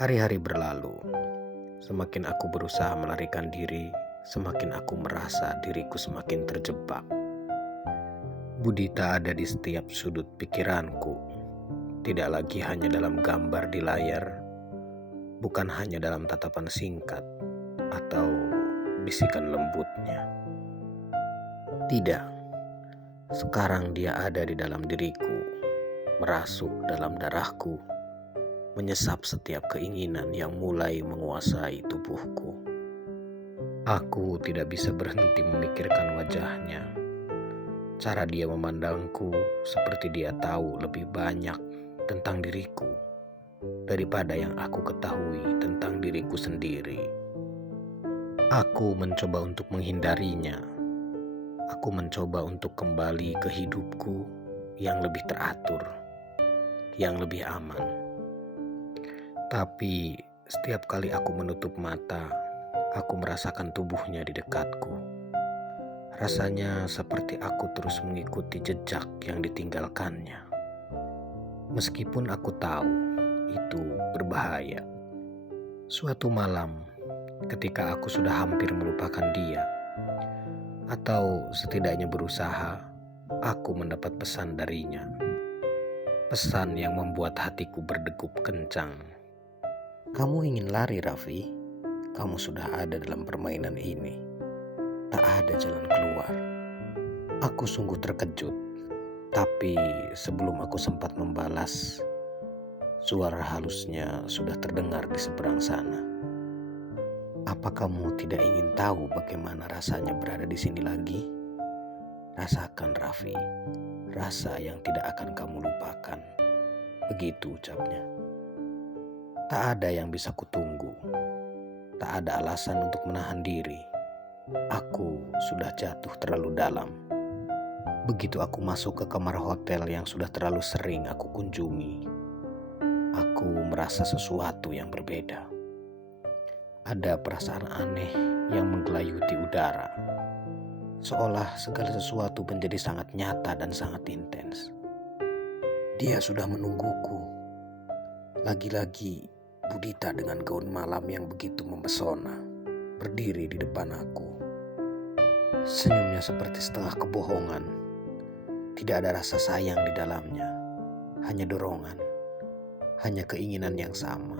Hari-hari berlalu, semakin aku berusaha melarikan diri, semakin aku merasa diriku semakin terjebak. Budita ada di setiap sudut pikiranku, tidak lagi hanya dalam gambar di layar, bukan hanya dalam tatapan singkat atau bisikan lembutnya. Tidak, sekarang dia ada di dalam diriku, merasuk dalam darahku, menyesap setiap keinginan yang mulai menguasai tubuhku. Aku tidak bisa berhenti memikirkan wajahnya. Cara dia memandangku seperti dia tahu lebih banyak tentang diriku daripada yang aku ketahui tentang diriku sendiri. Aku mencoba untuk menghindarinya. Aku mencoba untuk kembali ke hidupku yang lebih teratur, yang lebih aman. Tapi setiap kali aku menutup mata, aku merasakan tubuhnya di dekatku. Rasanya seperti aku terus mengikuti jejak yang ditinggalkannya. Meskipun aku tahu itu berbahaya. Suatu malam, ketika aku sudah hampir melupakan dia, atau setidaknya berusaha, aku mendapat pesan darinya. Pesan yang membuat hatiku berdegup kencang. Kamu ingin lari, Raffi? Kamu sudah ada dalam permainan ini. Tak ada jalan keluar. Aku sungguh terkejut. Tapi sebelum aku sempat membalas, suara halusnya sudah terdengar di seberang sana. Apa kamu tidak ingin tahu bagaimana rasanya berada di sini lagi? Rasakan, Raffi. Rasa yang tidak akan kamu lupakan. Begitu ucapnya. Tak ada yang bisa kutunggu. Tak ada alasan untuk menahan diri. Aku sudah jatuh terlalu dalam. Begitu aku masuk ke kamar hotel yang sudah terlalu sering aku kunjungi, aku merasa sesuatu yang berbeda. Ada perasaan aneh yang menggelayuti udara. Seolah segala sesuatu menjadi sangat nyata dan sangat intens. Dia sudah menungguku. Lagi-lagi Budita dengan gaun malam yang begitu mempesona berdiri di depan aku. Senyumnya seperti setengah kebohongan. Tidak ada rasa sayang di dalamnya. Hanya dorongan. Hanya keinginan yang sama.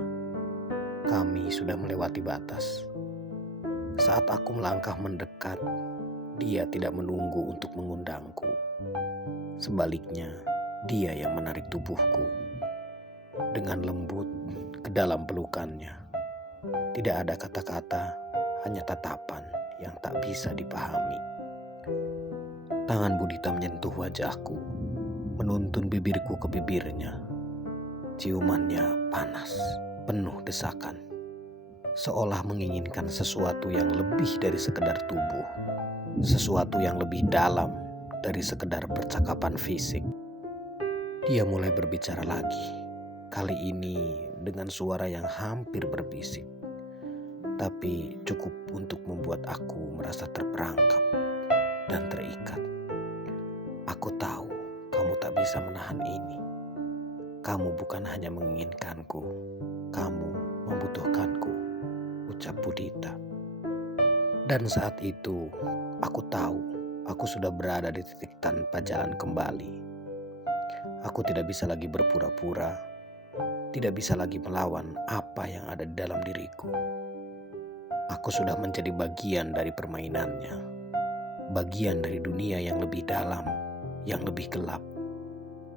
Kami sudah melewati batas. Saat aku melangkah mendekat, dia tidak menunggu untuk mengundangku. Sebaliknya, dia yang menarik tubuhku dengan lembut ke dalam pelukannya. Tidak ada kata-kata, hanya tatapan yang tak bisa dipahami. Tangan Budita menyentuh wajahku, menuntun bibirku ke bibirnya. Ciumannya panas, penuh desakan, seolah menginginkan sesuatu yang lebih dari sekedar tubuh, sesuatu yang lebih dalam dari sekedar percakapan fisik. Dia mulai berbicara lagi, kali ini dengan suara yang hampir berbisik, tapi cukup untuk membuat aku merasa terperangkap dan terikat. Aku tahu kamu tak bisa menahan ini. Kamu bukan hanya menginginkanku, kamu membutuhkanku, ucap Budita. Dan saat itu, aku tahu aku sudah berada di titik tanpa jalan kembali. Aku tidak bisa lagi berpura-pura, tidak bisa lagi melawan apa yang ada di dalam diriku. Aku sudah menjadi bagian dari permainannya, bagian dari dunia yang lebih dalam, yang lebih gelap,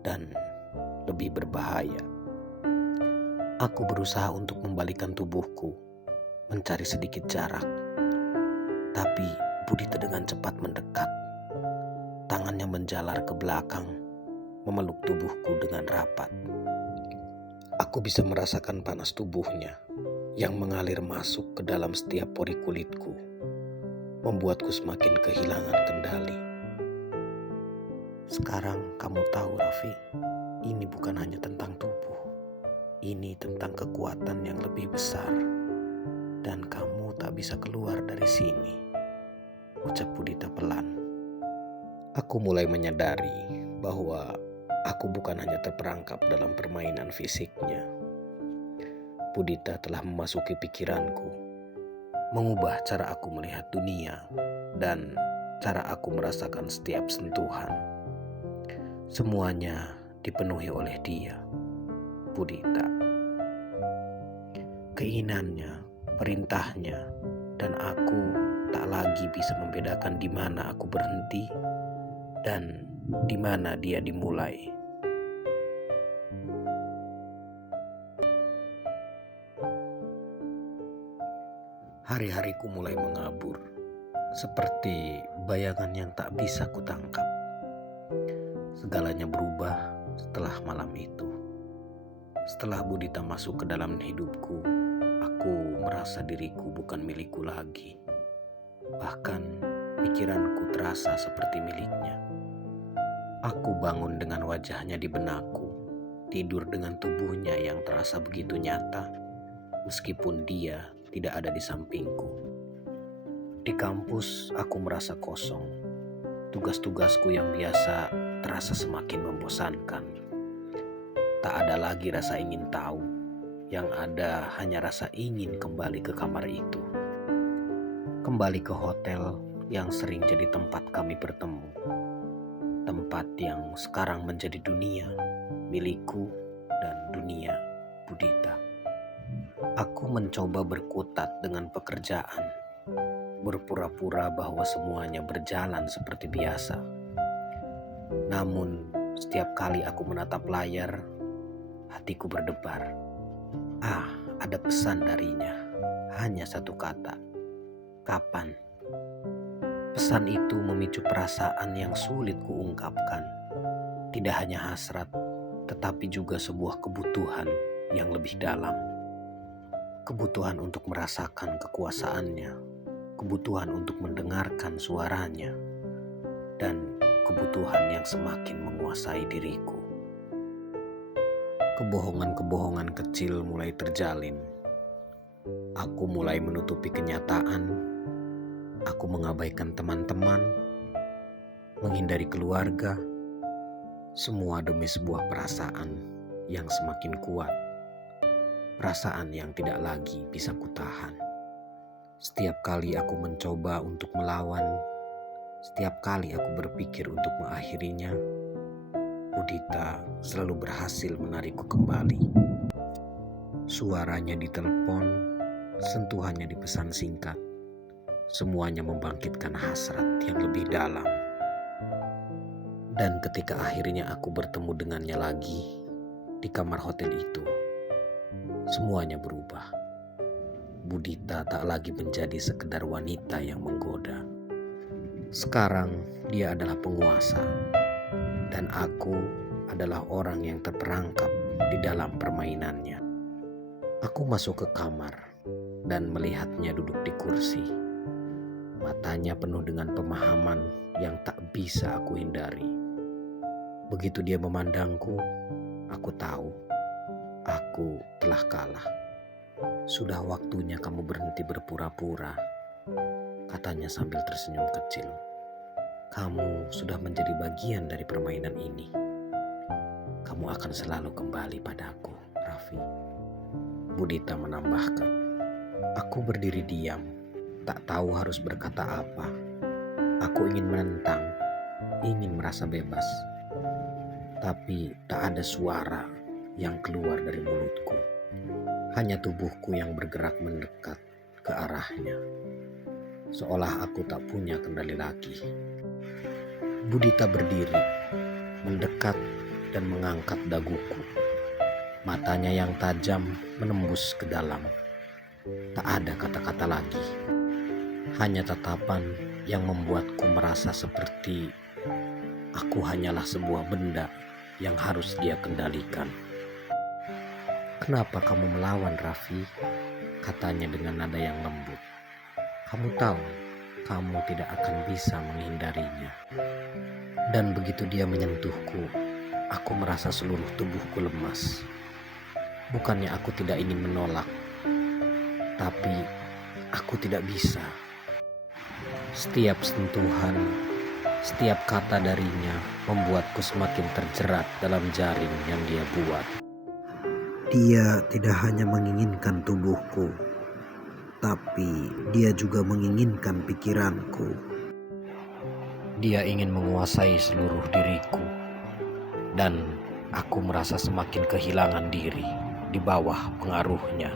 dan lebih berbahaya. Aku berusaha untuk membalikan tubuhku, mencari sedikit jarak. Tapi Budita dengan cepat mendekat. Tangannya menjalar ke belakang, memeluk tubuhku dengan rapat. Aku bisa merasakan panas tubuhnya yang mengalir masuk ke dalam setiap pori kulitku, membuatku semakin kehilangan kendali. Sekarang kamu tahu, Raffi, ini bukan hanya tentang tubuh. Ini tentang kekuatan yang lebih besar. Dan kamu tak bisa keluar dari sini, ucap Budita pelan. Aku mulai menyadari bahwa aku bukan hanya terperangkap dalam permainan fisiknya. Budita telah memasuki pikiranku, mengubah cara aku melihat dunia dan cara aku merasakan setiap sentuhan. Semuanya dipenuhi oleh dia, Budita. Keinginannya, perintahnya, dan aku tak lagi bisa membedakan di mana aku berhenti dan di mana dia dimulai. Hari-hariku mulai mengabur, seperti bayangan yang tak bisa kutangkap. Segalanya berubah setelah malam itu. Setelah Budita masuk ke dalam hidupku, aku merasa diriku bukan milikku lagi. Bahkan pikiranku terasa seperti miliknya. Aku bangun dengan wajahnya di benakku, tidur dengan tubuhnya yang terasa begitu nyata, meskipun dia tidak ada di sampingku. Di kampus aku merasa kosong. Tugas-tugasku yang biasa terasa semakin membosankan. Tak ada lagi rasa ingin tahu. Yang ada hanya rasa ingin kembali ke kamar itu. Kembali ke hotel yang sering jadi tempat kami bertemu. Tempat yang sekarang menjadi dunia milikku dan dunia Budita. Aku mencoba berkutat dengan pekerjaan, berpura-pura bahwa semuanya berjalan seperti biasa. Namun, setiap kali aku menatap layar, hatiku berdebar. Ada pesan darinya, hanya satu kata, kapan? Pesan itu memicu perasaan yang sulit kuungkapkan. Tidak hanya hasrat, tetapi juga sebuah kebutuhan yang lebih dalam. Kebutuhan untuk merasakan kekuasaannya, kebutuhan untuk mendengarkan suaranya, dan kebutuhan yang semakin menguasai diriku. Kebohongan-kebohongan kecil mulai terjalin. Aku mulai menutupi kenyataan. Aku mengabaikan teman-teman, menghindari keluarga, semua demi sebuah perasaan yang semakin kuat. Perasaan yang tidak lagi bisa kutahan. Setiap kali aku mencoba untuk melawan, setiap kali aku berpikir untuk mengakhirinya, Budita selalu berhasil menarikku kembali. Suaranya di telepon, sentuhannya di pesan singkat, semuanya membangkitkan hasrat yang lebih dalam. Dan ketika akhirnya aku bertemu dengannya lagi di kamar hotel itu, semuanya berubah. Budita tak lagi menjadi sekedar wanita yang menggoda. Sekarang dia adalah penguasa, dan aku adalah orang yang terperangkap di dalam permainannya. Aku masuk ke kamar dan melihatnya duduk di kursi. Matanya penuh dengan pemahaman yang tak bisa aku hindari. Begitu dia memandangku, aku tahu aku telah kalah. Sudah waktunya kamu berhenti berpura-pura, katanya sambil tersenyum kecil. Kamu sudah menjadi bagian dari permainan ini. Kamu akan selalu kembali padaku, Raffi. Budita menambahkan. Aku berdiri diam, tak tahu harus berkata apa. Aku ingin menentang, ingin merasa bebas. Tapi tak ada suara yang keluar dari mulutku. Hanya tubuhku yang bergerak mendekat ke arahnya. Seolah aku tak punya kendali lagi. Budita berdiri, mendekat dan mengangkat daguku. Matanya yang tajam menembus ke dalam. Tak ada kata-kata lagi. Hanya tatapan yang membuatku merasa seperti aku hanyalah sebuah benda yang harus dia kendalikan. Kenapa kamu melawan, Raffi? Katanya dengan nada yang lembut. Kamu tahu, kamu tidak akan bisa menghindarinya. Dan begitu dia menyentuhku, aku merasa seluruh tubuhku lemas. Bukannya aku tidak ingin menolak, tapi aku tidak bisa. Setiap sentuhan, setiap kata darinya membuatku semakin terjerat dalam jaring yang dia buat. Dia tidak hanya menginginkan tubuhku, tapi dia juga menginginkan pikiranku. Dia ingin menguasai seluruh diriku, dan aku merasa semakin kehilangan diri di bawah pengaruhnya.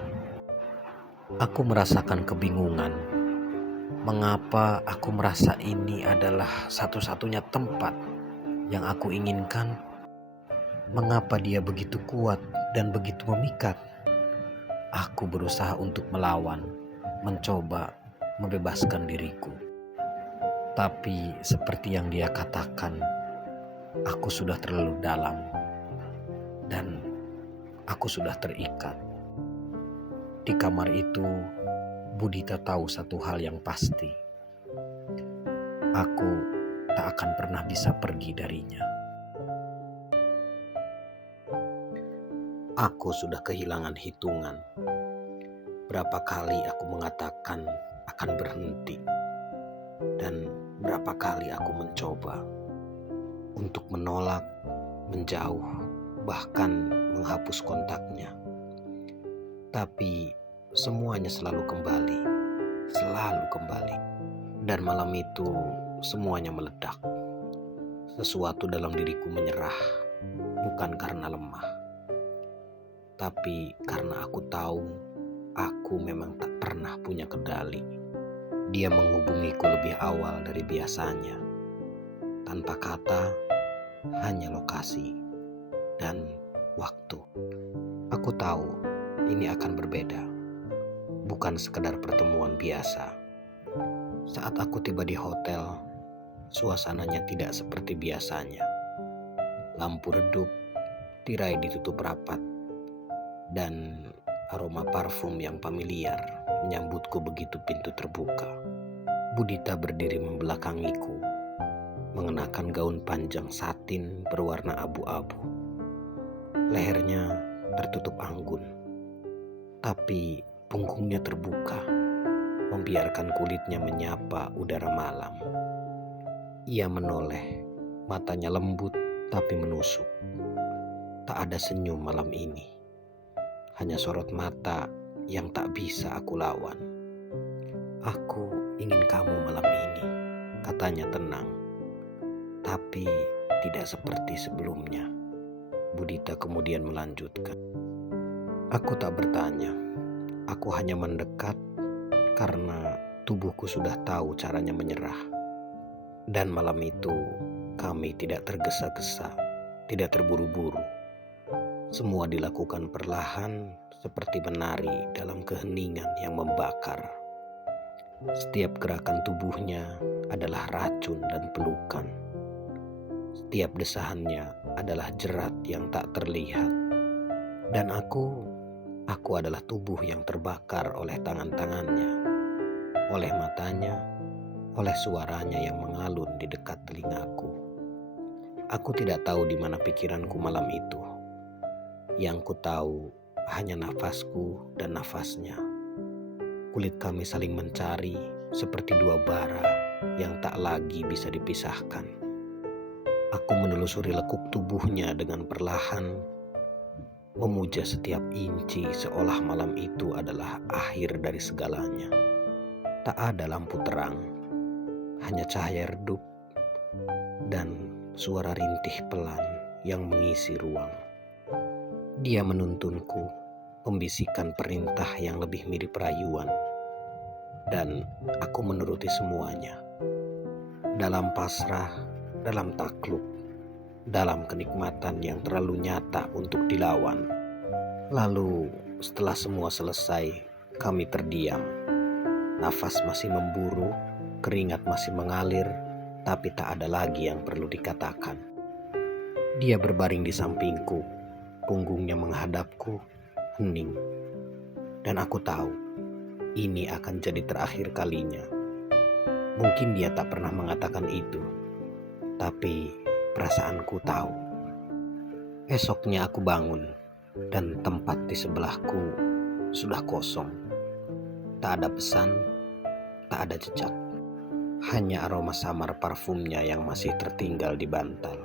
Aku merasakan kebingungan. Mengapa aku merasa ini adalah satu-satunya tempat yang aku inginkan? Mengapa dia begitu kuat dan begitu memikat? Aku berusaha untuk melawan, mencoba membebaskan diriku. Tapi seperti yang dia katakan, aku sudah terlalu dalam dan aku sudah terikat. Di kamar itu, Budita tahu satu hal yang pasti. Aku tak akan pernah bisa pergi darinya. Aku sudah kehilangan hitungan. Berapa kali aku mengatakan akan berhenti, dan berapa kali aku mencoba untuk menolak, menjauh, bahkan menghapus kontaknya. Tapi semuanya selalu kembali. Dan malam itu semuanya meledak. Sesuatu dalam diriku menyerah, bukan karena lemah, tapi karena aku tahu aku memang tak pernah punya kendali. Dia menghubungiku lebih awal dari biasanya, tanpa kata, hanya lokasi dan waktu. Aku tahu ini akan berbeda, bukan sekedar pertemuan biasa. Saat aku tiba di hotel, suasananya tidak seperti biasanya. Lampu redup, tirai ditutup rapat, dan aroma parfum yang familiar menyambutku begitu pintu terbuka. Budita berdiri membelakangiku, mengenakan gaun panjang satin berwarna abu-abu. Lehernya tertutup anggun, tapi punggungnya terbuka, membiarkan kulitnya menyapa udara malam. Ia menoleh, matanya lembut tapi menusuk. Tak ada senyum malam ini, hanya sorot mata yang tak bisa aku lawan. Aku ingin kamu malam ini, katanya tenang. Tapi tidak seperti sebelumnya. Budita kemudian melanjutkan. Aku tak bertanya, aku hanya mendekat karena tubuhku sudah tahu caranya menyerah. Dan malam itu kami tidak tergesa-gesa, tidak terburu-buru. Semua dilakukan perlahan seperti menari dalam keheningan yang membakar. Setiap gerakan tubuhnya adalah racun dan pelukan. Setiap desahannya adalah jerat yang tak terlihat. Dan aku adalah tubuh yang terbakar oleh tangan-tangannya, oleh matanya, oleh suaranya yang mengalun di dekat telingaku. Aku tidak tahu di mana pikiranku malam itu. Yang ku tahu hanya nafasku dan nafasnya. Kulit kami saling mencari seperti dua bara yang tak lagi bisa dipisahkan. Aku menelusuri lekuk tubuhnya dengan perlahan, memuja setiap inci seolah malam itu adalah akhir dari segalanya. Tak ada lampu terang, hanya cahaya redup dan suara rintih pelan yang mengisi ruang. Dia menuntunku, membisikkan perintah yang lebih mirip rayuan, dan aku menuruti semuanya. Dalam pasrah, dalam takluk, dalam kenikmatan yang terlalu nyata untuk dilawan. Lalu setelah semua selesai, kami terdiam. Nafas masih memburu, keringat masih mengalir, tapi tak ada lagi yang perlu dikatakan. Dia berbaring di sampingku, punggungnya menghadapku, hening. Dan aku tahu, ini akan jadi terakhir kalinya. Mungkin dia tak pernah mengatakan itu, tapi perasaanku tahu. Esoknya aku bangun, dan tempat di sebelahku sudah kosong. Tak ada pesan, tak ada jejak. Hanya aroma samar parfumnya yang masih tertinggal di bantal.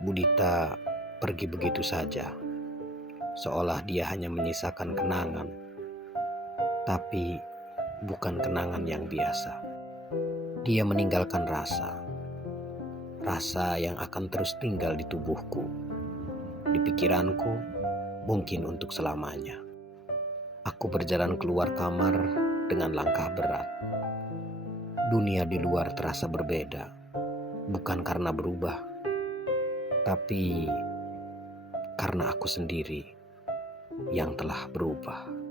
Budita pergi begitu saja. seolah dia hanya menyisakan kenangan, tapi bukan kenangan yang biasa. Dia meninggalkan rasa yang akan terus tinggal di tubuhku, di pikiranku, mungkin untuk selamanya. Aku berjalan keluar kamar dengan langkah berat. Dunia di luar terasa berbeda, bukan karena berubah, tapi karena aku sendiri yang telah berubah.